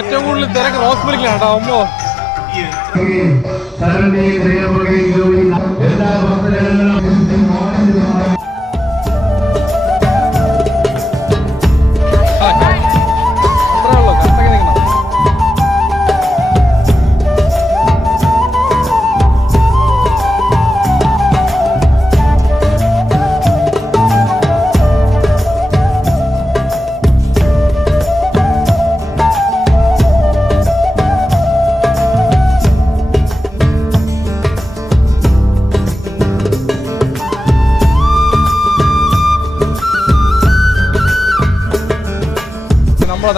ഏറ്റവും കൂടുതൽ തിരക്ക് റോസ് മിൽക്കിലാണ് കേട്ടോ. അമ്മോ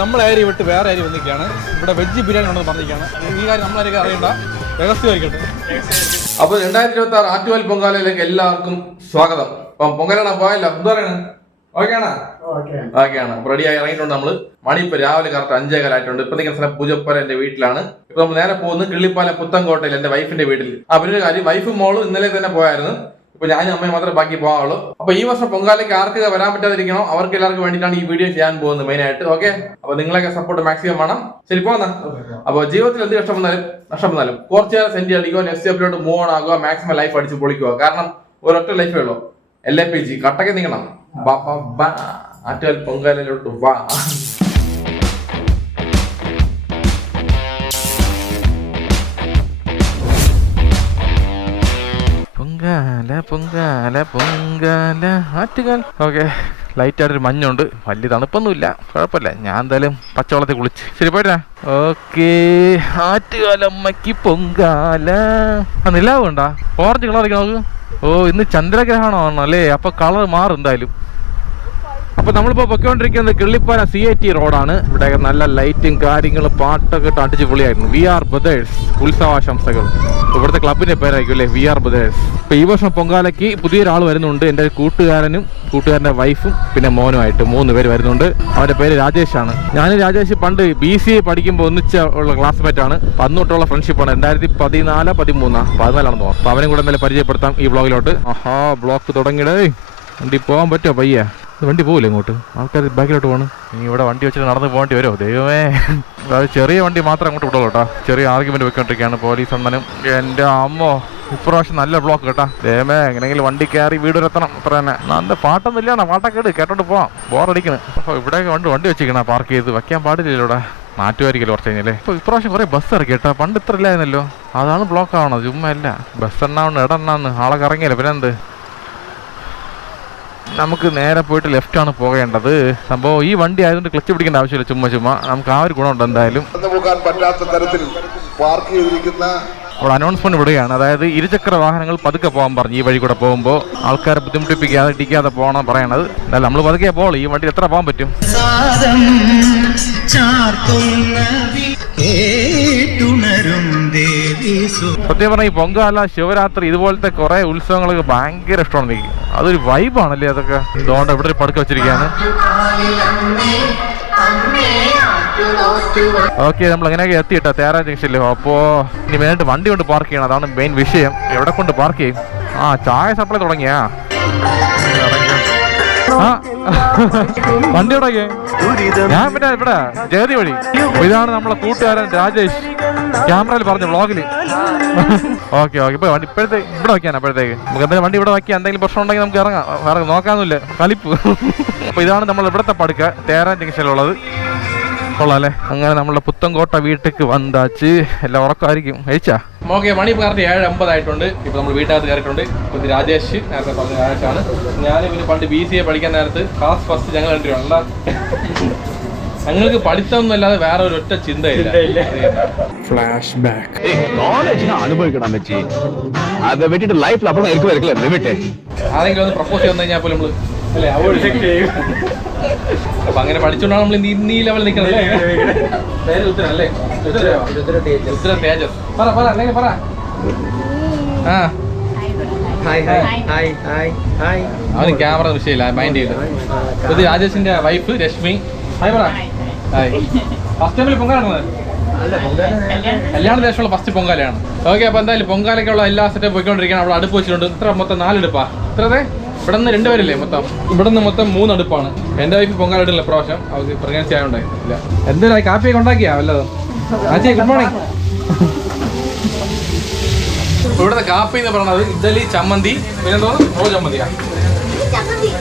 നമ്മളെ ഏരിയ വിട്ട് വേറെ ഏരിയ വന്നിരിക്കുകയാണ്. ഇവിടെ വെജ് ബിരിയാണി ഉണ്ടെന്ന് പറഞ്ഞിരിക്കുകയാണ്. ഈ കാര്യം നമ്മളായിരിക്കും അറിയണ്ട, രഹസ്യമായിരിക്കട്ടെ. അപ്പോൾ 2026 ആറ്റുകാൽ പൊങ്കാലയിലേക്ക് എല്ലാവർക്കും സ്വാഗതം. അപ്പം പൊങ്കാലാണ് പോയല്ലോ, എന്താ പറയണേ? ഓക്കെയാണ്. റെഡിയായി ഇറങ്ങിയിട്ടുണ്ട് നമ്മള്. മണി ഇപ്പൊ രാവിലെ കറക്റ്റ് 5:15 ഇപ്പൊ നിൽക്കുന്ന സ്ഥലം പൂജപ്പര എന്റെ വീട്ടിലാണ്. ഇപ്പൊ നമ്മൾ നേരെ പോകുന്നത് കിള്ളിപ്പാലം പുത്തൻകോട്ടയിൽ എന്റെ വൈഫിന്റെ വീട്ടിൽ. പിന്നെ ഒരു കാര്യം, വൈഫും മോളും ഇന്നലെ തന്നെ പോയായിരുന്നു. ഇപ്പൊ ഞാനും അമ്മയും മാത്രമേ ബാക്കി പോകാവുള്ളൂ. അപ്പൊ ഈ വർഷം പൊങ്കാലയ്ക്ക് ആർക്ക് വരാൻ പറ്റാതിരിക്കണോ അവർക്ക് എല്ലാവർക്കും വേണ്ടിയിട്ടാണ് ഈ വീഡിയോ ചെയ്യാൻ പോകുന്നത് മെയിൻ ആയിട്ട്. ഓക്കെ, അപ്പൊ നിങ്ങളൊക്കെ സപ്പോർട്ട് മാക്സിമം വേണം. ശരി, പോന്നാ. അപ്പൊ ജീവിതത്തിൽ എന്ത് നഷ്ടം വന്നാലും കുറച്ച് നേരം സെന്റ് അടിക്കുക, നെക്സ്റ്റ് സ്റ്റെപ്പിലോട്ട് മൂവ് ഓൺ ആകുക, മാക്സിമം ലൈഫ് അടിച്ച് പൊളിക്കുക. കാരണം ഒരൊറ്റ ലൈഫേ ഉള്ളൂ. LAPG കട്ടക്ക് നീങ്ങണം. ആറ്റുകാൽ പൊങ്കാലയിലോട്ട് വാ. പൊങ്കാല ആറ്റുകാൽ. ഓക്കെ, ലൈറ്റായിട്ടൊരു മഞ്ഞുണ്ട്, വലിയ തണുപ്പൊന്നുമില്ല, കുഴപ്പമില്ല. ഞാൻ എന്തായാലും പച്ചവെള്ളത്തിൽ കുളിച്ച് ശരി പോയിട്ടാ. ഓക്കെ, ആറ്റുകാലമ്മയ്ക്ക് പൊങ്കാല. നിലാവുണ്ടാ? ഓറഞ്ച് കളർ നോക്ക്. ഓ, ഇന്ന് ചന്ദ്രഗ്രഹണമാണ് അല്ലേ? അപ്പൊ കളർ മാറും എന്തായാലും. അപ്പൊ നമ്മളിപ്പോ പൊയ്ക്കൊണ്ടിരിക്കുന്നത് കിള്ളിപ്പാലം CIT റോഡാണ്. ഇവിടെ നല്ല ലൈറ്റും കാര്യങ്ങളും പാട്ടൊക്കെ ഇട്ട് അടിച്ച് പൊളിയായിരുന്നു. VR Brothers ഉത്സവാശംസകൾ. ഇവിടുത്തെ ക്ലബിന്റെ പേരായിരിക്കും അല്ലേ, VR Brothers. ഇപ്പൊ ഈ വർഷം പൊങ്കാലയ്ക്ക് പുതിയൊരാൾ വരുന്നുണ്ട്. എൻ്റെ കൂട്ടുകാരനും കൂട്ടുകാരൻ്റെ വൈഫും പിന്നെ മോനുമായിട്ട് 3 പേര് വരുന്നുണ്ട്. അവന്റെ പേര് രാജേഷാണ്. ഞാനും രാജേഷ് പണ്ട് BCA പഠിക്കുമ്പോൾ ഒന്നിച്ച ഉള്ള ക്ലാസ്മേറ്റ് ആണ്. അന്നോട്ടുള്ള ഫ്രണ്ട്ഷിപ്പാണ്. 2014, 13, 14 തോന്നുന്നു. അപ്പൊ അവനും കൂടെ എന്തായാലും പരിചയപ്പെടുത്താം ഈ വ്ളോഗിലോട്ട്. ആഹാ, ബ്ലോക്ക് തുടങ്ങിടേ. വണ്ടി പോകാൻ പറ്റുമോ പയ്യ? വണ്ടി പോകില്ല ഇങ്ങോട്ട്, ആൾക്കാർ ബാക്കിലോട്ട് പോകണം. ഇനി ഇവിടെ വണ്ടി വെച്ചിട്ട് നടന്ന് പോകേണ്ടി വരുമോ ദൈവമേ? അതായത് ചെറിയ വണ്ടി മാത്രം അങ്ങോട്ട് വിടുള്ളൂ കേട്ടോ. ചെറിയ ആർഗ്യുമെന്റ് വെക്കൊണ്ടിരിക്കുകയാണ് പോലീസ് അണ്ണനും. എൻ്റെ അമ്മോ, ഇപ്രാവശ്യം നല്ല ബ്ലോക്ക് കേട്ടാ. ദൈവമേ, എങ്ങനെയെങ്കിലും വണ്ടി കയറി വീട് വരെത്തണം. അത്ര തന്നെ. നല്ല പാട്ടൊന്നും ഇല്ലാണോ? പാട്ടൊക്കെ കേട്ടോണ്ട് പോവാം, ബോറടിക്കണം. അപ്പോൾ ഇവിടെ വണ്ടി വെച്ചിരിക്കണം, പാർക്ക് ചെയ്ത് വെക്കാൻ പാടില്ലല്ലോ ഇവിടെ. മാറ്റുമായിരിക്കല്ലോ കുറച്ച് കഴിഞ്ഞാലേ. ഇപ്പോൾ ഇപ്രാവശ്യം കുറേ ബസ് ഇറക്കി കേട്ടോ. പണ്ട് ഇത്ര ഇല്ലായിരുന്നല്ലോ. അതാണ് ബ്ലോക്ക് ആവണത്, ചുമ്മാ അല്ല. ബസ് എണ്ണാവുണ്ട്, ഇടണ്ണാന്ന് ആളെ കറങ്ങിയല്ലോ. പിന്നെ എന്ത്, നമുക്ക് നേരെ പോയിട്ട് ലെഫ്റ്റാണ് പോകേണ്ടത്. സംഭവം ഈ വണ്ടി ആയതുകൊണ്ട് ക്ലച്ച് പിടിക്കേണ്ട ആവശ്യമില്ല. ചുമ്മാ നമുക്ക് ആ ഒരു ഗുണമുണ്ട് എന്തായാലും. അവിടെ അനൗൺസ്മെന്റ് വിടുകയാണ്. അതായത് ഇരുചക്ര വാഹനങ്ങൾ പതുക്കെ പോകാൻ പറഞ്ഞു. ഈ വഴി കൂടെ പോകുമ്പോൾ ആൾക്കാരെ ബുദ്ധിമുട്ടിപ്പിക്കാതെ ഇടിക്കാതെ പോകണം പറയണത്. എന്നാലും നമ്മൾ പതുക്കെ പോകണം. ഈ വണ്ടി എത്ര പോകാൻ പറ്റും? സത്യം പറഞ്ഞാൽ ഈ പൊങ്കാല, ശിവരാത്രി ഇതുപോലത്തെ കുറെ ഉത്സവങ്ങളൊക്കെ ഭയങ്കര ഇഷ്ടമാണ് എനിക്ക്. അതൊരു വൈബാണല്ലേ അതൊക്കെ. അതുകൊണ്ട് ഇവിടെ ഒരു പടുക്ക വെച്ചിരിക്കുകയാണ്. ഓക്കെ, നമ്മൾ എങ്ങനെയൊക്കെ എത്തിയിട്ടാ തേരാ ജംഗ്ഷനിൽ. അപ്പോൾ ഇനി മെയിനായിട്ട് വണ്ടി കൊണ്ട് പാർക്ക് ചെയ്യണം, അതാണ് മെയിൻ വിഷയം. എവിടെ കൊണ്ട് പാർക്ക് ചെയ്യും? ചായ സപ്ലൈ തുടങ്ങിയാ വണ്ടി തുടങ്ങിയേ. ഞാൻ പിന്നെ ഇവിടെ ജഗതി വഴി. ഇതാണ് നമ്മളെ കൂട്ടുകാരൻ രാജേഷ്, ക്യാമറയിൽ പറഞ്ഞു വ്ളോഗില്. ഓക്കെ, ഇപ്പൊ വണ്ടി ഇപ്പോഴത്തെ ഇവിടെ വയ്ക്കാൻ. അപ്പോഴത്തേക്ക് നമുക്ക് എന്തായാലും വണ്ടി ഇവിടെ വയ്ക്കാം. എന്തെങ്കിലും പ്രശ്നം ഉണ്ടെങ്കിൽ നമുക്ക് ഇറങ്ങാം. വേറെ നോക്കാനൊന്നുമില്ല, കളിപ്പ്. അപ്പൊ ഇതാണ് നമ്മൾ ഇവിടുത്തെ പടുക്ക, തേരാൻ ജംഗ്ഷനിലുള്ളത്. കൊള്ളാം അല്ലേ? അങ്ങനെ നമ്മളുടെ പുത്തൻകോട്ട വീട്ടിലേക്ക് വന്നാച്ച്. എല്ലാം ഉറക്കമായിരിക്കും. കഴിച്ചാ? ഓക്കെ, മണി ഇപ്പോൾ കറക്റ്റ് 7:50 ആയിട്ടുണ്ട്. ഇപ്പോൾ നമ്മൾ വീട്ടിനകത്ത് കയറിയിട്ടുണ്ട്. ഇപ്പോൾ ഇത് രാജേഷ്, നേരത്തെ പറഞ്ഞ രാജേഷാണ്. ഞാൻ പിന്നെ പണ്ട് BCA പഠിക്കാൻ നേരത്ത് ക്ലാസ് ഫസ്റ്റ് ഞങ്ങൾ കണ്ടിട്ടുണ്ട്. ഞങ്ങൾക്ക് പഠിത്തമൊന്നും അല്ലാതെ വേറെ ഒരു ഒറ്റ ചിന്തയില്ല. ഫ്ലാഷ് ബാക്ക് അനുഭവിക്കണം വെച്ച് அதை விட்டுட்டு லைஃப்ல அப்புறம் இருக்கிற லிமிட். ആരെങ്കിലും ഒന്ന് പ്രപ്പോസ് ചെയ്ത് കഴിഞ്ഞാൽ പോലും നമ്മൾ അല്ലേ അവോയ്ഡ് ചെയ്യും. അപ്പൊ അങ്ങനെ പഠിച്ചുകൊണ്ടാണ് നമ്മൾ ഇന്ന് ഈ ലെവലിൽ നിൽക്കുന്നത്. പേര് ഉത്തരല്ലേ? ഉത്തര തേജസ്. പറ അല്ലെങ്കിൽ പറ. അവന് ക്യാമറ വിഷയമില്ല, മൈൻഡ് ചെയ്ത്. ഇത് രാജേഷിന്റെ വൈഫ് രശ്മി. ഹായ് പറ. ഹായ്. ഫസ്റ്റ് ടൈമിൽ പൊങ്കാലാണ്, കല്യാണ ദേശമുള്ള ഫസ്റ്റ് പൊങ്കാലയാണ്. ഓക്കെ, അപ്പൊ എന്തായാലും പൊങ്കാലയ്ക്കുള്ള എല്ലാ സെറ്റും പോയിക്കൊണ്ടിരിക്കുകയാണ്. അവിടെ അടുപ്പ് വെച്ചിട്ടുണ്ട്. ഇത്ര മൊത്തം 4 അടുപ്പാ. ഇത്രതെ ഇവിടെ നിന്ന് 2 പേരില്ലേ മൊത്തം? ഇവിടെ നിന്ന് മൊത്തം 3 അടുപ്പാണ്. എൻ്റെ വൈഫ് പൊങ്കാലിടില്ല പ്രാവശ്യം, അവർക്ക് പ്രഗ്നൻസി ആയതുകൊണ്ടായില്ല. എന്തായാലും കാപ്പിയൊക്കെ ഉണ്ടാക്കിയാ വല്ലതും? ആച്ചി ഗുഡ് മോർണിംഗ്. ഇവിടുത്തെ കാപ്പി എന്ന് പറയുന്നത് ഇഡ്ഡലി ചമ്മന്തി പിന്നെ എന്തോ മുളക് ചമ്മന്തിയാ.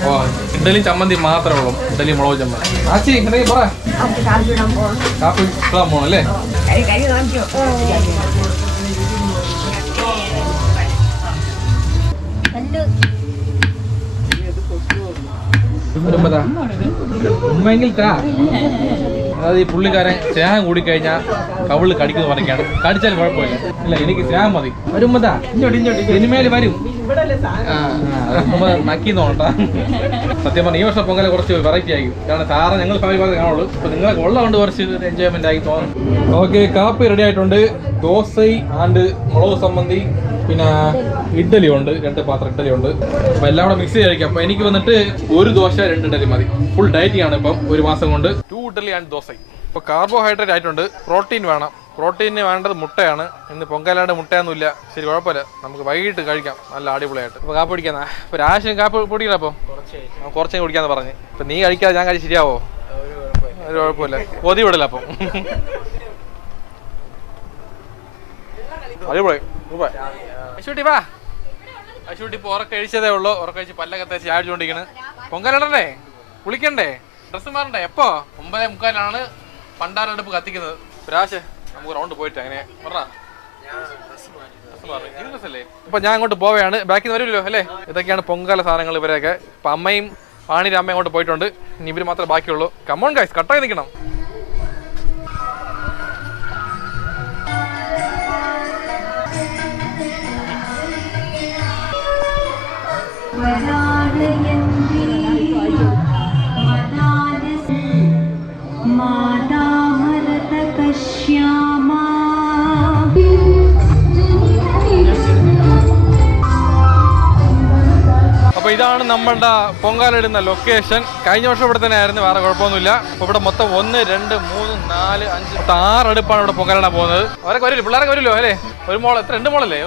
ഓ ഇഡ്ഡലി ചമ്മന്തി മാത്രമേ ഉള്ളൂ, ഇഡ്ഡലി മുളക് ചമ്മന്തി. ആച്ചി എന്തെങ്കിലും പറ. കാപ്പി ഇടാൻ പോകണം അല്ലേ? ഉമ്മെങ്കിൽ അതായത് ഈ പുള്ളിക്കാരൻ സ്നേഹം കൂടിക്കഴിഞ്ഞാൽ കവിള് കടിക്കുന്നു പറഞ്ഞാണ്. കടിച്ചാൽ കുഴപ്പമില്ല, ഇല്ല എനിക്ക് സ്നേഹം മതി. വരുമ്പതാ സിനിമയിൽ വരും നക്കി നോട്ടാ. സത്യം പറഞ്ഞാൽ ഈ വർഷം പൊങ്കൽ കുറച്ച് വെറൈറ്റി ആയി, കാരണം സാറ് ഞങ്ങൾ ഫാമിലി ഭാഗത്ത് കാണുള്ളൂ. ഇപ്പൊ നിങ്ങളെ കൊള്ളാണ്ട് കുറച്ച് എൻജോയ്മെന്റ് ആയി തോന്നുന്നു. ഓക്കെ, കാപ്പി റെഡി ആയിട്ടുണ്ട്. ദോശ ആൻഡ് മുളക് സംബന്ധി പിന്നെ ഇഡ്ഡലി ഉണ്ട്, 2 പാത്രം ഇഡ്ഡലി ഉണ്ട്. അപ്പൊ എല്ലാം കൂടെ മിക്സ് ചെയ്ത് കഴിക്കാം. അപ്പൊ എനിക്ക് വന്നിട്ട് 1 ദോശ 2 ഇഡ്ഡലി മതി. ഫുൾ ഡയറ്റിംഗ് ആണ് ഇപ്പം, 1 മാസം കൊണ്ട്. 2 ഇഡ്ഡലി ആൻഡ് ദോശ. ഇപ്പൊ കാർബോഹൈഡ്രേറ്റ് ആയിട്ടുണ്ട്. പ്രോട്ടീൻ വേണം, പ്രോട്ടീന് വേണ്ടത് മുട്ടയാണ്. ഇന്ന് പൊങ്കലാണ്ട് മുട്ടയൊന്നുമില്ല, ശരി കുഴപ്പമില്ല, നമുക്ക് വൈകിട്ട് കഴിക്കാം നല്ല അടിപൊളിയായിട്ട്. ഇപ്പൊ കാപ്പി കുടിക്കാന്നാ? ഇപ്പൊ രാശിയും കാപ്പി പൊടിയില്ല, അപ്പം കുറച്ചേ കുടിക്കാന്ന് പറഞ്ഞ്. ഇപ്പൊ നീ കഴിക്കാതെ ഞാൻ കഴിച്ച് ശരിയാവോ? ഒരു കുഴപ്പമില്ല, കൊതി വിടില്ല അപ്പം. അടിപൊളി. അശൂട്ടി വാ. അശൂട്ടി ഇപ്പൊ ഉറക്കം കഴിച്ചതേ ഉള്ളൂ. ഉറക്കം കഴിച്ച് പല്ലൊക്കെ തേച്ച് ചാടിച്ചോണ്ടിരിക്കണ്. പൊങ്കലിടണ്ടേ? കുളിക്കണ്ടേ? ഡ്രസ്സ് മാറണ്ടേ? എപ്പോ? 9:45 പണ്ടാരടുപ്പ് കത്തിക്കുന്നത്. പ്രാശ് നമുക്ക് റൗണ്ട് പോയിട്ട് അങ്ങനെ പറഞ്ഞാ അപ്പൊ ഞാൻ അങ്ങോട്ട് പോവുകയാണ്. ബാക്കിൽ നിന്ന് വരുമല്ലോ അല്ലേ? ഇതൊക്കെയാണ് പൊങ്കാല സാധനങ്ങൾ ഇവരെയൊക്കെ. ഇപ്പൊ അമ്മയും പാണിയുടെ അമ്മയും അങ്ങോട്ട് പോയിട്ടുണ്ട്. ഇനി ഇവര് മാത്രമേ ബാക്കിയുള്ളൂ. കമോൺ ഗൈസ്, കട്ടായി നിൽക്കണം. അപ്പൊ ഇതാണ് നമ്മളുടെ പൊങ്കാലിടുന്ന ലൊക്കേഷൻ. കഴിഞ്ഞ വർഷം ഇവിടെ തന്നെ ആയിരുന്നു, വേറെ കുഴപ്പമൊന്നുമില്ല. അപ്പൊ ഇവിടെ മൊത്തം 1, 2, 3, 4, 5, 6 അടുപ്പാണ് ഇവിടെ പൊങ്കാലിടാൻ പോകുന്നത്. അവരൊക്കെ വരില്ലോ, പിള്ളേരൊക്കെ വരില്ലോ അല്ലേ? ഒരു മോൾ, എത്ര 2 മോളല്ലേ?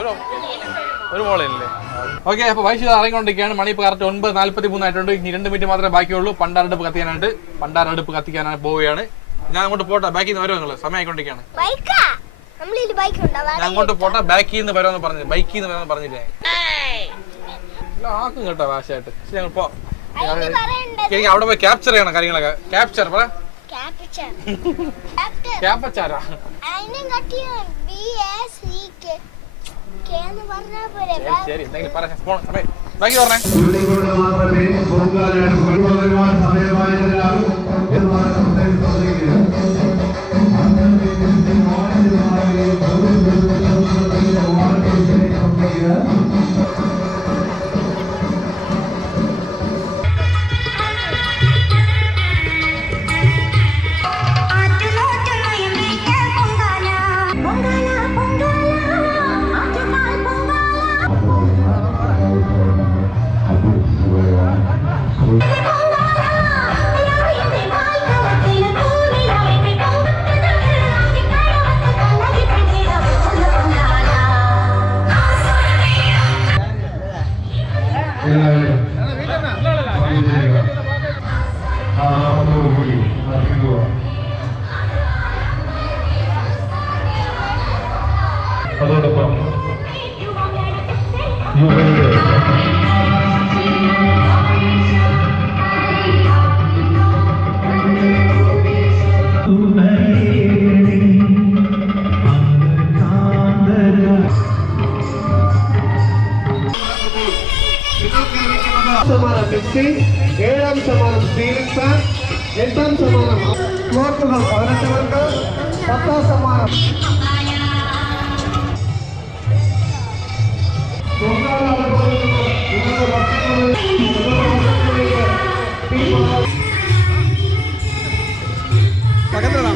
ഒരു മോളല്ലേ? ഓക്കെ, അപ്പൊ വൈശ് ഇറങ്ങിക്കൊണ്ടിരിക്കുകയാണ്. മണി ഇപ്പോൾ കറക്റ്റ് 9:43 ആയിട്ടുണ്ട്. ഇനി 2 മിനിറ്റ് മാത്രമേ ബാക്കിയുള്ളൂ പണ്ടാരടുപ്പ് കത്തിക്കാനായിട്ട്. പണ്ടാരടുപ്പ് കത്തിക്കാനായിട്ട് പോവുകയാണ്. ഞാൻ അങ്ങോട്ട് പോട്ടെ, ബാക്കിൽ നിന്ന് വരുമോ? നിങ്ങൾ സമയം ആയിക്കൊണ്ടിരിക്കുകയാണ്. ഞാൻ അങ്ങോട്ട് പോട്ടെ, ബാക്കിൽ നിന്ന് വരുമെന്ന് പറഞ്ഞു. ബൈക്കിൽ നിന്ന് വരുമെന്ന് പറഞ്ഞില്ലേ? ആക്കും കേട്ടോ വാശായിട്ട്. ഞങ്ങൾ പോ. എനിക്ക് അവിടെ പോയി ക്യാപ്ചർ ചെയ്യണം കാര്യങ്ങളൊക്കെ. ക്യാപ്ചർ പറ. ക്യാപ്ചറാ ശരി, എന്തെങ്കിലും പറ. ബാക്കി പറഞ്ഞേ. അതോടൊപ്പം സമാനം മിക്സി, 7ാം സമാനം സീലിംഗ് ഫാൻ, 8ാം സമാനം ക്ലോക്കുകൾ 18 പേർക്ക്, 10ാം സമാനം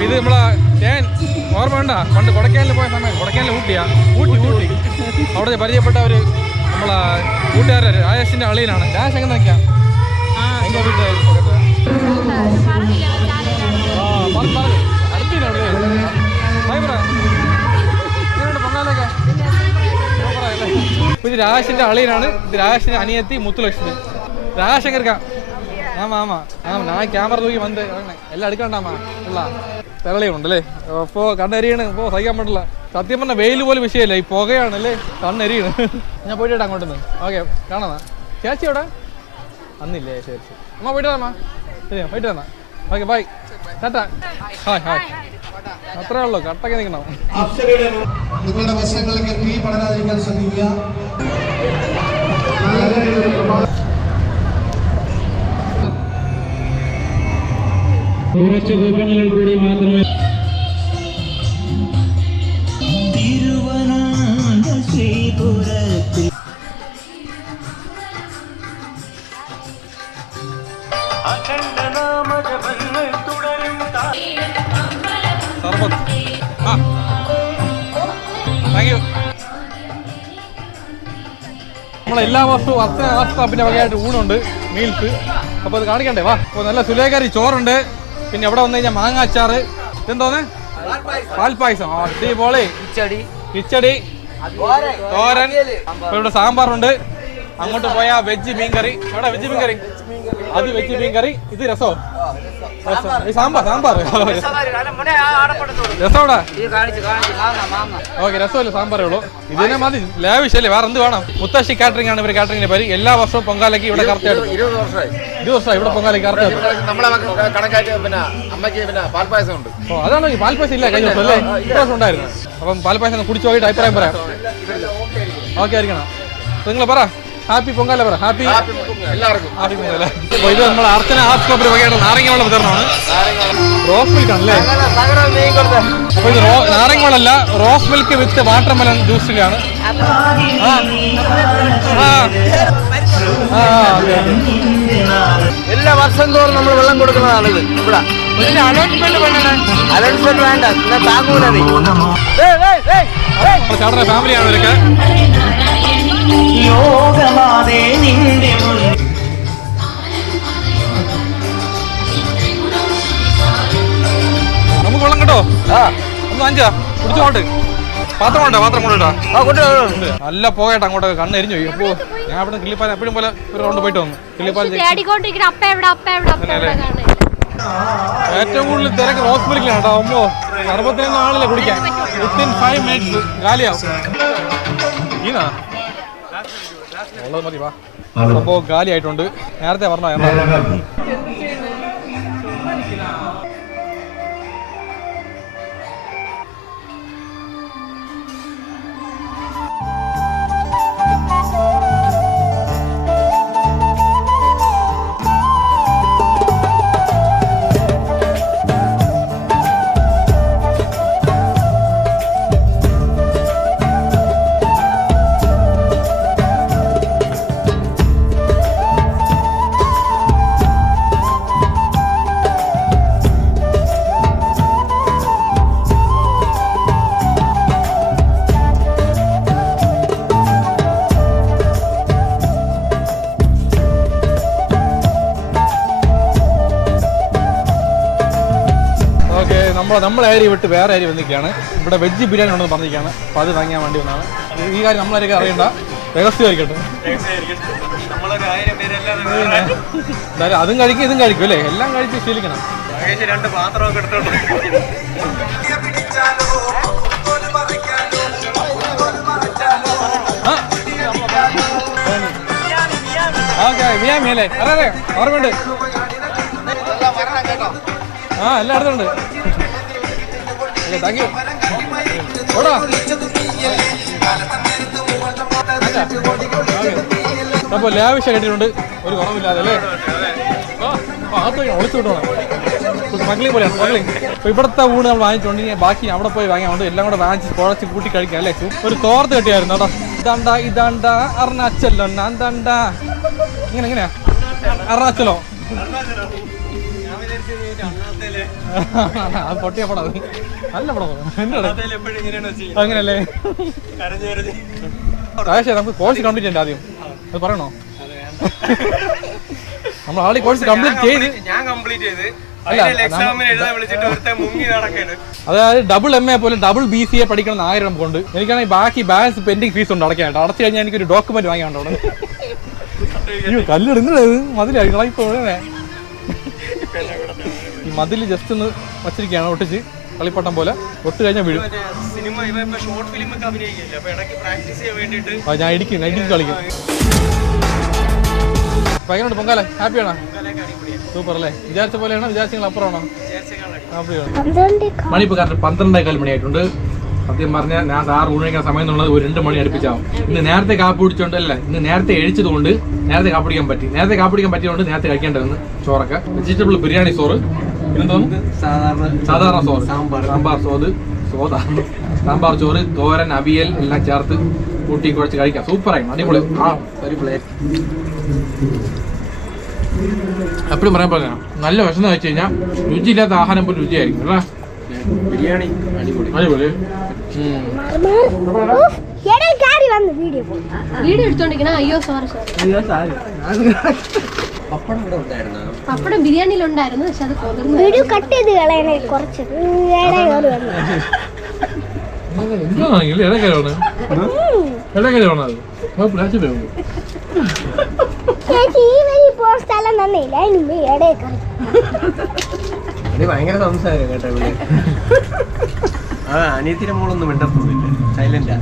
ഇത് നമ്മളെ ഞാൻ ഓർമ്മ വേണ്ട, പണ്ട് കൊടൈക്കനാലിൽ പോയ സമയം. കൊടൈക്കനാലിൽ ഊട്ടി അവിടെ പരിചയപ്പെട്ട ഒരു നമ്മളെ കൂട്ടുകാരൻ രാജേഷിന്റെ അളിയനാണ്. രാജേഷ് എങ്ങനെ നിൽക്കാം? എൻ്റെ വീട്ടുകാർ ഇത് രാജേഷിന്റെ അളിയനാണ്. ഇത് രാജേഷിന്റെ അനിയത്തി മുത്തുലക്ഷ്മി. ராஷங்க இருக்கான். ஆமா ஆமா ஆமா நான் கேமரா தூக்கி வந்து எல்லாம் எடுக்கண்டாமா இல்ல തെരളിയും ഉണ്ടല്ലേ. അപ്പോൾ കണ്ണെരിയാണ്. ഇപ്പോൾ സഹിക്കാൻ പറ്റില്ല. സത്യം പറഞ്ഞാൽ വെയിൽ പോലും വിഷയമില്ല, ഈ പുകയാണല്ലേ കണ്ണെരിയാണ്. ഞാൻ പോയിട്ട് അങ്ങോട്ടൊന്ന്. ഓക്കെ കാണാം. ചേച്ചി എവിടെ? അന്നില്ലേ? ശരി ശരി അമ്മ പോയിട്ട് വരാം. ശരി പോയിട്ട് വന്നാ. Okay bye Tata. Hi hi. അത്രേ ഉള്ളൂ. കട്ടൊക്കെ നിൽക്കണം. നിങ്ങളുടെ വശങ്ങളിലേക്ക് തീ പടരാതിരിക്കാൻ ശ്രദ്ധിക്കുക. കുറച്ച് കൂപ്പങ്ങളിൽ കൂടി മാത്രമേ തിരുവനന്തപുരത്തിൽ നമ്മളെല്ലാ വർഷവും അർച്ചന വകയായിട്ട് ഊണുണ്ട്, മീൽസ്. അപ്പോൾ അത് കാണിക്കണ്ടേ? വാ. അപ്പോൾ നല്ല സുലേഖരി ചോറുണ്ട്. പിന്നെ ഇവിടെ വന്നു കഴിഞ്ഞാൽ മാങ്ങാച്ചാറ്, എന്തോന്ന് പാൽപ്പായസം, അടിപൊളി കിച്ചടി, തോരൻ. ഇവിടെ സാമ്പാറുണ്ട്. അങ്ങോട്ട് പോയാ വെജ് മീൻകറി. എവിടെ വെജ് മീൻകറി? അത് വെജ് മീൻകറി. ഇത് രസോ? സാമ്പാർ സാമ്പാർ രസോടാ. ഓക്കെ രസമല്ലേ? സാമ്പാറേ ഉള്ളൂ. ഇതിനെ മതി. ലാവിഷല്ലേ? വേറെ എന്ത് വേണം? മുത്തശ്ശി കാറ്ററിംഗ് ആണ് ഇവർ കാറ്ററിംഗിന്റെ പേര്. എല്ലാ വർഷവും പൊങ്കാലയ്ക്ക് ഇവിടെ കറക്റ്റായിട്ട് 20 വർഷമായി ഇവിടെ പൊങ്കാലയ്ക്ക് കറക്റ്റായിട്ട്. ഓ അതാണോ? ഈ പാൽപ്പായസം ഇല്ല കഴിഞ്ഞ ദിവസം അല്ലേ? ഇപ്രാവശ്യം ഉണ്ടായിരുന്നു. അപ്പം പാൽപ്പായസം കുടിച്ചു പോയിട്ട് അഭിപ്രായം പറയാം. ഓക്കെ ആയിരിക്കണം. നിങ്ങൾ പറ ഹാപ്പി പൊങ്കാല പറ. ഹാപ്പി എല്ലാവർക്കും ഹാപ്പി പൊങ്കാല. അപ്പോൾ ഇത് നമ്മൾ അർച്ചന ആർട്സ് ക്ലബിന്റെ വകയാണ് നാരങ്ങ വെള്ളം വിതരണമാണ്. റോസ് മിൽക്ക് ആണല്ലേ? അപ്പോൾ ഇത് നാരങ്ങ വെള്ളമല്ല, റോസ് മിൽക്ക് വിത്ത് വാട്ടർമെലൺ ജ്യൂസിലാണ്. എല്ലാ വർഷം തോറും നമ്മൾ വെള്ളം കൊടുക്കുന്നതാണ് ഇത്. ഇവിടെ അനൗൺസ്മെന്റ് വേണ്ട, താങ്ങൂല. ചേട്ടന്റെ ഫാമിലിയാണ് ഇവരൊക്കെ. നമുക്ക് വെള്ളം കേട്ടോ. ഒന്ന് അഞ്ചാ കുടിച്ചോട്ട്. പാത്രം കൊണ്ടോ? പാത്രം കൊണ്ടിട്ടാ നല്ല പോകട്ടെ. അങ്ങോട്ടൊക്കെ കണ്ണെരിഞ്ഞു പോയി. അപ്പോ ഞാൻ ഇവിടെ കിള്ളിപ്പാലം എപ്പോഴും പോലെ ഒരു റൗണ്ട് പോയിട്ട് വന്നു. കിള്ളിപ്പാലം ഏറ്റവും കൂടുതൽ തിരക്ക് റോസ് മിൽക്കിലാണ് കേട്ടോ. അമ്മോ 61 ആളില്ല കുടിക്കാൻ. Within 5 minutes കാലിയാവും. ഈനാ ഉള്ളത് മതി. വാ. അപ്പോൾ കാലിയായിട്ടുണ്ട്. നേരത്തെ പറഞ്ഞോ? നമ്മളെ ഏരിയ വിട്ട് വേറെ ഏരിയ വന്നിരിക്കുകയാണ്. ഇവിടെ വെജ് ബിരിയാണി ഉണ്ടെന്ന് പറഞ്ഞിരിക്കുകയാണ്. അപ്പോൾ അത് വാങ്ങിയാൻ വേണ്ടി വന്നതാണ്. ഈ കാര്യം നമ്മളായിരിക്കും അറിയണ്ട, രഹസ്യമായിരിക്കട്ടെ. അതും കഴിക്കും ഇതും കഴിക്കും അല്ലേ? എല്ലാം കഴിച്ച് ശീലിക്കണം. 2 പാത്രമൊക്കെ എടുത്തോണ്ട് ഓക്കെ മിയാമിയല്ലേ? അതെ ഓർമ്മയുണ്ട്. എല്ലാം എടുത്തുണ്ട്. Thank you. അപ്പോൾ ലാവിഷ കെട്ടിട്ടുണ്ട്, ഒരു കുറവില്ലാതെ അല്ലേ? ഒളിച്ചു വിട്ടോണം. സ്മഗ്ലിംഗ് പോലെയാണ് സ്മഗ്ലിംഗ്. അപ്പോൾ ഇവിടുത്തെ ഊണ് നമ്മൾ വാങ്ങിച്ചുകൊണ്ടെങ്കിൽ ബാക്കി അവിടെ പോയി വാങ്ങിയാൽ എല്ലാം കൂടെ വാങ്ങിച്ച് കുഴച്ച് കൂട്ടി കഴിക്കാം അല്ലേ? ഒരു തോർത്ത് കെട്ടിയായിരുന്നു കേട്ടോ. ഇതാണ്ട അരുണാചലോ നാന്താണ്ട ഇങ്ങനെ എങ്ങനെയാ അരുണാചലോ? അത് പൊട്ടിയ പടം, നല്ല പടം. അങ്ങനെയല്ലേ? നമുക്ക് കോഴ്സ് കംപ്ലീറ്റ് ചെയ്യണ്ട ആദ്യം, അത് പറയണോ? നമ്മൾ ആളി കോഴ്സ് കംപ്ലീറ്റ് ചെയ്ത് അതായത് ഡബിൾ MA പോലെ ഡബിൾ BCA പഠിക്കണം എന്ന് ആഗ്രഹം കൊണ്ട് എനിക്കാണെങ്കിൽ ബാക്കി ബാലൻസ് പെൻഡിങ് ഫീസ് ഉണ്ട് അടയ്ക്കാനായിട്ട്. അടച്ചു കഴിഞ്ഞാൽ എനിക്കൊരു ഡോക്യുമെന്റ് വാങ്ങിയാണ്ടോ കല്ലെടുങ്ങണേ മതിലായിരിക്കണം ഇപ്പൊ ഈ മതിൽ ജസ്റ്റ് ഒന്ന് വച്ചിരിക്കുകയാണ് ഒട്ടിച്ച് കളിപ്പട്ടം പോലെ ഒട്ട് കഴിഞ്ഞാൽ വീഴും. ഞാൻ ഇടിക്കും കളിക്കും. ഭയങ്കര പൊങ്കാല ഹാപ്പിയാണോ? സൂപ്പർ അല്ലേ? വിചാരിച്ച പോലെയാണോ? വിചാരിച്ചെങ്കിൽ അപ്പുറമാണോ? മണി ഇപ്പോൾ കാരണം 12:15 മണിയായിട്ടുണ്ട്. സത്യം പറഞ്ഞാൽ ഞാൻ സാറ് ഊണിക്കാൻ സമയം എന്നുള്ളത് ഒരു 2 മണി അടുപ്പിച്ചാവും. ഇന്ന് നേരത്തെ കാപ്പി പിടിച്ചോണ്ടല്ല, ഇന്ന് നേരത്തെ എഴിച്ചതുകൊണ്ട് നേരത്തെ കാപ്പി പിടിക്കാൻ പറ്റി. നേരത്തെ കാപ്പി പിടിക്കാൻ പറ്റിയതുകൊണ്ട് നേരത്തെ കഴിക്കേണ്ടതെന്ന് ചോറൊക്കെ വെജിറ്റബിൾ ബിരിയാണി ചോറ്, പിന്നെന്തോ സാധാരണ ചോറ്, സാമ്പാർ ചോറ്, തോരൻ, അവിയൽ എല്ലാം ചേർത്ത് കൂട്ടി കുഴച്ച് കഴിക്കാം. സൂപ്പറായി, അടിപൊളി. ഒരു പ്ലേറ്റ് എപ്പോഴും പറയാൻ പറഞ്ഞ നല്ല വിശന്ന് വെച്ച് കഴിഞ്ഞാൽ രുചിയില്ലാത്ത ആഹാരം പോലും രുചിയായിരിക്കും അല്ലേ? ബിരിയാണി അടിപൊളി അടിപൊളി. പപ്പടം ബിരിയാണിയിലുണ്ടായിരുന്നു, പക്ഷെ അത് വീഡിയോ കട്ട് ചെയ്ത് കളയണേ കുറച്ച്. എന്താണെങ്കിൽ ഇടക്കരയാണ് ഇടക്കരയാണ് അത് ഭയങ്കര സംസാരം കേട്ടോ. അനിയത്തിന്റെ മോളൊന്നും മിണ്ടത്തൊന്നുമില്ല, സൈലന്റാ.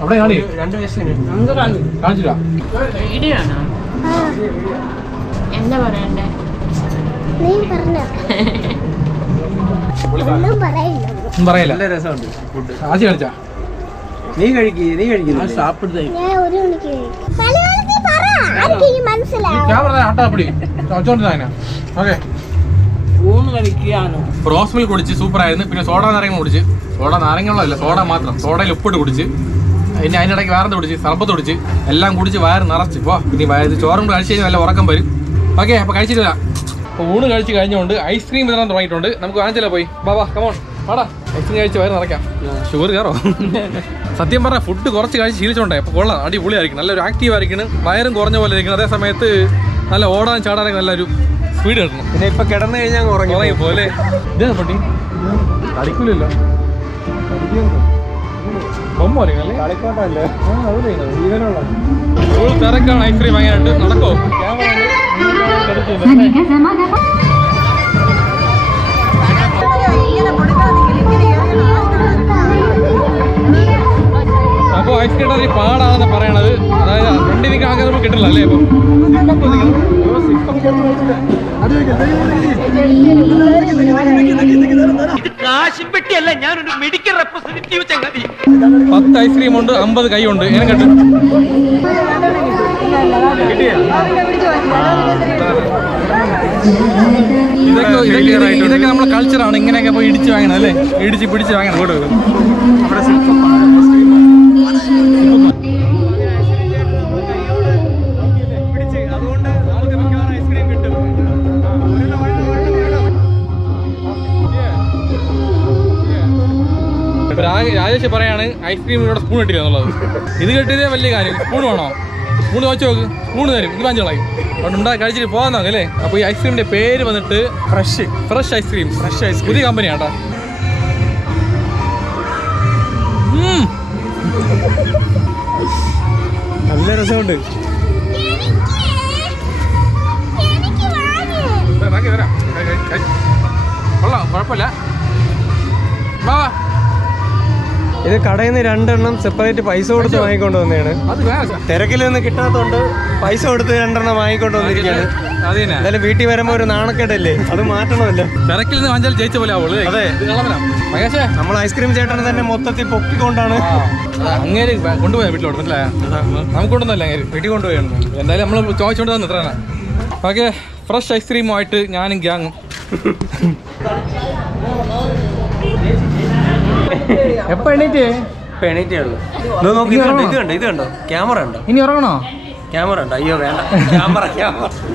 അവിടെ കാണി 2 വയസ്സിന് കാണിച്ചില്ല. എന്താ പറയണ്ടേ? പറയല്ല. നല്ല രസമുണ്ട് ഫുഡ്. ആശി കാണിച്ചാ നീ കഴിക്കുന്നു റോസ് മിൽക്ക് കുടിച്ച് സൂപ്പറായിരുന്നു. പിന്നെ സോഡ നാരങ്ങ കുടിച്ച്, സോഡ നാരങ്ങളുള്ള സോഡ മാത്രം, സോഡയിൽ ഉപ്പിട്ട് കുടിച്ച്, പിന്നെ അതിനിടയ്ക്ക് വേറെ കുടിച്ച്, സർബത്ത് കുടിച്ച്, എല്ലാം കുടിച്ച് വയറ് നിറച്ച്. പോ ഇനി ചോറും കൂടെ കഴിച്ച് കഴിഞ്ഞാൽ നല്ല ഉറക്കം വരും. ഓക്കെ, അപ്പോൾ കഴിച്ചിട്ടില്ല. അപ്പോൾ ഊണ് കഴിച്ച് കഴിഞ്ഞുകൊണ്ട് ഐസ്ക്രീം വിതരണം തുടങ്ങിയിട്ടുണ്ട്. നമുക്ക് വാങ്ങിച്ചല്ലോ പോയി. ബാബാ കമോൺ പാടാ, ഐസ്ക്രീം കഴിച്ച് വയറ് നിറയ്ക്കാം. ഷുഗർ കയറോ? സത്യം പറഞ്ഞാൽ ഫുഡ് കുറച്ച് കഴിച്ച് ശീലിച്ചോണ്ടേ അപ്പോൾ കൊള്ളാം, അടിപൊളിയായിരിക്കും. നല്ലൊരു ആക്റ്റീവ് ആയിരിക്കണം, വയറും കുറഞ്ഞ പോലെ ഇരിക്കണം. അതേ സമയത്ത് നല്ല ഓടാൻ ചാടാനൊക്കെ നല്ലൊരു സ്പീഡ് കിട്ടണം. പിന്നെ ഇപ്പൊ കിടന്നു കഴിഞ്ഞാൽ ഉറങ്ങി പോലെ ഇതാണ് പട്ടി കളിക്കൂലല്ലോ. തിരക്കാണ് ഐസ്ക്രീം വാങ്ങാനായിട്ട്. നടക്കോ? അപ്പോൾ ഐസ്ക്രീം കിട്ടാൻ പാടാണെന്ന് പറയണത്. അതായത് ഫ്രണ്ടിലേക്ക് ആൾക്കാർ നമുക്ക് കിട്ടില്ല അല്ലേ? കാശിപ്പെട്ടിയല്ല, ഞാനൊരു മെഡിക്കൽ റെപ്രസെന്റേറ്റീവ് ചങ്ങാതി. 10 ഐസ്ക്രീം ഉണ്ട്, 50 കൈ ഉണ്ട്. എങ്ങനെ കിട്ടും? ഇതൊക്കെ നമ്മളെ കൾച്ചറാണ്. ഇങ്ങനെയൊക്കെ പോയി ഇടിച്ച് വാങ്ങണം അല്ലേ? ഇടിച്ച് പിടിച്ച് വാങ്ങണം. ഇങ്ങോട്ട് രാജേഷ് പറയാണ് ഐസ്ക്രീം ഇവിടെ സ്പൂൺ കിട്ടില്ല എന്നുള്ളത്. ഇത് കിട്ടിയതേ വലിയ കാര്യം. സ്പൂൺ വേണോ? സ്പൂൺ വെച്ച് നോക്ക്, സ്പൂൺ തരും. ഇത് വാങ്ങിച്ചോളാം. അതുകൊണ്ട് ഉണ്ടാക്കി കഴിച്ചിട്ട് പോകാൻ നോക്കാം അല്ലേ? അപ്പോൾ ഈ ഐസ്ക്രീമിന്റെ പേര് വന്നിട്ട് ഫ്രഷ് ഐസ്ക്രീം. പുതിയ കമ്പനിയാണ് കേട്ടോ. നല്ല രസമുണ്ട്. കൊള്ളാം, കുഴപ്പമില്ല. ഇത് കടയിൽ നിന്ന് 2 എണ്ണം സെപ്പറേറ്റ് പൈസ കൊടുത്ത് വാങ്ങിക്കൊണ്ട് വന്നതാണ്. തിരക്കിൽ നിന്ന് കിട്ടാത്തോണ്ട് പൈസ കൊടുത്ത് 2 എണ്ണം വാങ്ങിക്കൊണ്ട് വന്നിരിക്കുകയാണ്. എന്തായാലും വീട്ടിൽ വരുമ്പോ ഒരു നാണക്കേടല്ലേ, അത് മാറ്റണമല്ലോ. തിരക്കിൽ നിന്ന് വാങ്ങിച്ചാൽ ജയിച്ച പോലെ ആവുള്ളൂ. അതെ, നമ്മൾ ഐസ്ക്രീം ചേട്ടനെ തന്നെ മൊത്തത്തിൽ പൊക്കിക്കൊണ്ടാണ് അങ്ങേര് കൊണ്ടുപോയ വീട്ടിലോട്ട്. മനസ്സിലായ? നമുക്ക് കൊണ്ടൊന്നുമല്ല, അങ്ങേര് വീട്ടിൽ കൊണ്ടുപോയാണ്. എന്തായാലും നമ്മൾ ചോദിച്ചോണ്ട് തന്നെ ഇത്രയാണ്. ഓക്കെ, ഫ്രഷ് ഐസ്ക്രീമുമായിട്ട് ഞാനും ഗ്യാങ്ങും. എപ്പോ എണീറ്റേ? ഇപ്പൊ എണീറ്റേ ഉള്ളൂ. ഇത് കണ്ടോ? ക്യാമറ ഉണ്ടോ? ഇനി ഉറങ്ങണോ? ക്യാമറ ഉണ്ടോ? അയ്യോ വേണ്ട, ക്യാമറ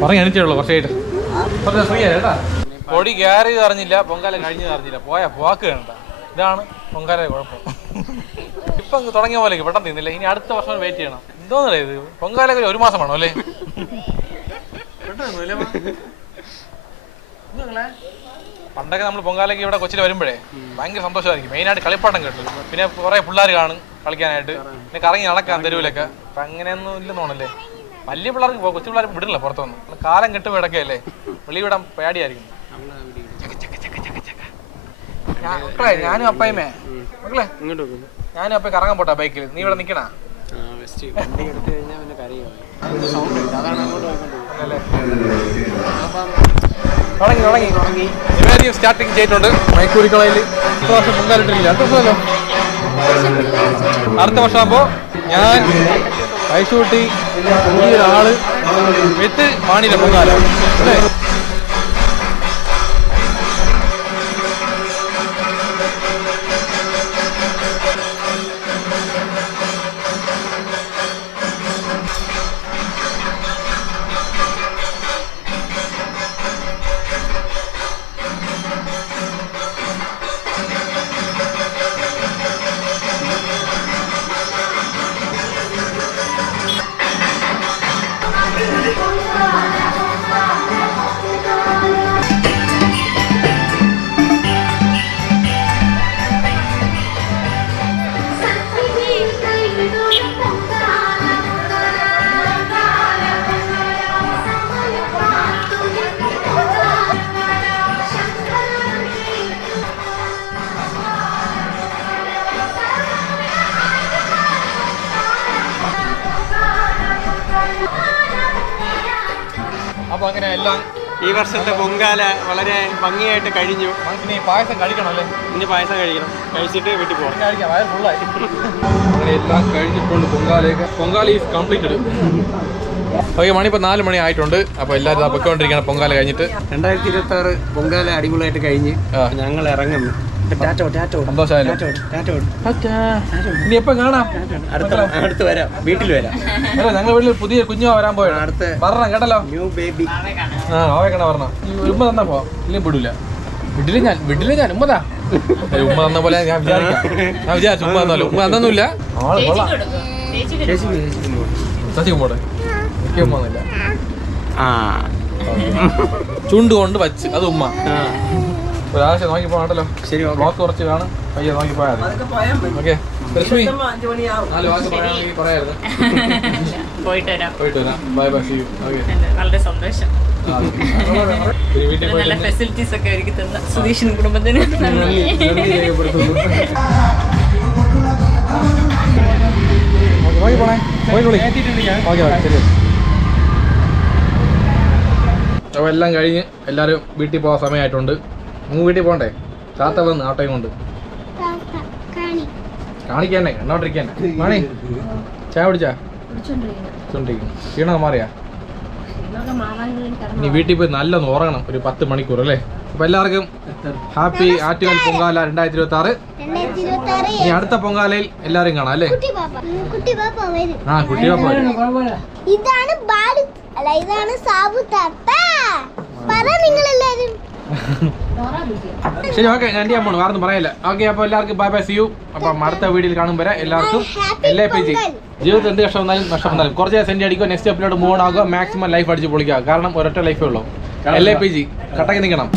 പറഞ്ഞ് എണീറ്റേ ഉള്ളൂ. കുറച്ചായിട്ട് ഫ്രീ ആയിട്ടാ. പൊടി കയറി അറിഞ്ഞില്ല, പൊങ്കാല കഴിഞ്ഞത് അറിഞ്ഞില്ല. പോക്ക് വേണ്ട. ഇതാണ് പൊങ്കാല കുഴപ്പം. ഇപ്പം തുടങ്ങിയ പോലെ പെട്ടെന്ന് തീർന്നില്ല. ഇനി അടുത്ത വർഷം വെയിറ്റ് ചെയ്യണം. എന്തോന്നല്ലേ ഇത്? പൊങ്കാലൊക്കെ 1 മാസം വേണോ അല്ലേ? പണ്ടൊക്കെ നമ്മൾ പൊങ്കാലയ്ക്ക് ഇവിടെ കൊച്ചിയിൽ വരുമ്പോഴേ ഭയങ്കര സന്തോഷമായിരിക്കും. മെയിനായിട്ട് കളിപ്പാട്ടം കിട്ടും, പിന്നെ കുറേ പിള്ളേർ കാണും കളിക്കാനായിട്ട്, പിന്നെ കറങ്ങി നടക്കാം തെരുവിലൊക്കെ. അപ്പം അങ്ങനെയൊന്നും ഇല്ലെന്ന് തോന്നല്ലേ. വലിയ പിള്ളേർക്ക് കൊച്ചു പിള്ളേർ വിടില്ല പുറത്തൊന്നും. കാലം കെട്ട് കിടക്കുകയല്ലേ, വെളി വിടാൻ പേടിയായിരിക്കും. മക്കളെ ഞാനും അപ്പായ്മേ മക്കളെ ഞാനും അപ്പ കറങ്ങാൻ പോട്ടാ ബൈക്കിൽ. നീ ഇവിടെ നിൽക്കണ നിവേദ്യം സ്റ്റാർട്ടിങ് ചെയ്തിട്ടുണ്ട്. മൈക്കൂരിക്കളയിൽ ഇപ്രാവശ്യം പൊങ്കാലിട്ടില്ല. അടുത്ത വർഷമല്ലോ, അടുത്ത വർഷമാകുമ്പോൾ ഞാൻ വയസ്സുകൂട്ടി പുതിയൊരാള് വിത്ത് മാണിയിലെ പൊങ്കാല അല്ലേ. അപ്പൊ അങ്ങനെ എല്ലാം ഈ വർഷത്തെ പൊങ്കാല വളരെ ഭംഗിയായിട്ട് കഴിഞ്ഞു. ഇനി പായസം കഴിക്കണം അല്ലേ? ഇനി പായസം കഴിക്കണം, കഴിച്ചിട്ട് വീട്ടിൽ പോകാം. കഴിക്കാം, വയറ് ഫുള്ളായി. അങ്ങനെ എല്ലാം കഴിഞ്ഞിട്ടുണ്ട്. Pongala is completed. ഓക്കെ, മണി ഇപ്പോൾ 4 മണി ആയിട്ടുണ്ട്. അപ്പോൾ എല്ലാവരും പൊയ്ക്കൊണ്ടിരിക്കുകയാണ് പൊങ്കാല കഴിഞ്ഞിട്ട്. 2026 പൊങ്കാല അടിപൊളിയായിട്ട് കഴിഞ്ഞ് ഞങ്ങൾ ഇറങ്ങുന്നു. സന്തോഷമായല്ലോ. ഇനി എപ്പം കാണാം? അടുത്ത് വരാം, വീട്ടിൽ വരാം. അല്ല, ഞങ്ങളുടെ വീട്ടിൽ പുതിയ കുഞ്ഞു വരാൻ പോയാണ്. അടുത്ത പറഞ്ഞ കേട്ടല്ലോ, ന്യൂ ബേബി. ഓവേക്കണ പറഞ്ഞ ഉമ്മ തന്നപ്പോ ഇല്ലെങ്കിൽ വിടൂല. വിടില്ല ഞാൻ ഉമ്മതാ. ഉമ്മ തന്ന പോലെ ഞാൻ വിചാരിച്ചു ഉമ്മ തന്നല്ലോ. ഉമ്മ തന്നൊന്നുമില്ല. ആള് കൊള്ളാം. സത്യം പോട്ടെ, എനിക്ക് ഉമ്മ തന്നില്ല. ചുണ്ട് കൊണ്ട് വച്ച് അത് ഉമ്മ. ഒരാഴ്ച നോക്കി പോകണ്ടല്ലോ. ശരി, ബ്ലോക്ക് കുറച്ച് കാണും. പയ്യെ നോക്കി പോയാൽ മതി. ഓക്കെ ലക്ഷ്മി, 4 വാക്ക് പറയാണെങ്കിൽ പറയായിരുന്നു. പോയിട്ട് വരാം. Bye bye, see you. Okay, വളരെ സന്തോഷം. വീട്ടിൽ നല്ല ഫെസിലിറ്റീസ് ഒക്കെ ഒരുക്കി തന്ന സുധീഷിനും കുടുംബത്തിന് നന്ദി രേഖപ്പെടുത്തുന്നു. നോക്കി പോണേ, പോയിക്കോളി. ഓക്കെ, ശരി. അപ്പോൾ എല്ലാം കഴിഞ്ഞ് എല്ലാവരും വീട്ടിൽ പോകാൻ സമയമായിട്ടുണ്ട്. നിങ്ങൾ വീട്ടിൽ പോകണ്ടേ? ചാത്ത വന്ന് ആട്ടയും കൊണ്ട് കാണിക്കാന്നെ, കണ്ടോണ്ടിരിക്കാന്നെ. മാണി ചായ കുടിച്ചാ? കുടിച്ചോണ്ടിരിക്കുന്നു. ക്ഷീണം മാറിയാ? ഇനി വീട്ടിൽ പോയി നല്ലൊന്ന് ഉറങ്ങണം, ഒരു 10 മണിക്കൂർ അല്ലേ. അപ്പൊ എല്ലാവർക്കും ഹാപ്പി ആറ്റുകാൽ പൊങ്കാല 2026. ഇനി അടുത്ത പൊങ്കാലയിൽ എല്ലാരും കാണാം അല്ലേ? ആ, കുട്ടി പാപ്പ വരും. ഇതാണ് ബാലു അല്ല, ഇതാണ് സാബു താത്ത. പറ നിങ്ങളെല്ലാരും. ശരി, ഓക്കെ, ഞാൻ ചെയ്യാൻ പോണു, വേറൊന്നും പറയല്ല. ഓക്കെ, അപ്പോൾ എല്ലാവർക്കും ബൈ ബൈ, സി യു. അപ്പം അടുത്ത വീഡിയോയിൽ കാണും വരെ എല്ലാവർക്കും LAPG. ജീവിതത്തിൽ എന്ത് കഷ്ടം വന്നാലും നഷ്ടം വന്നാലും കുറച്ച് സെൻഡ് അടിക്കുക, നെക്സ്റ്റ് എപ്പിലോട്ട് മൂവ് ആകുക, മാക്സിമം ലൈഫ് അടിച്ച് പൊളിക്കുക. കാരണം ഒരൊറ്റ ലൈഫേ ഉള്ളൂ. LAPG കട്ടക്ക് നിൽക്കണം.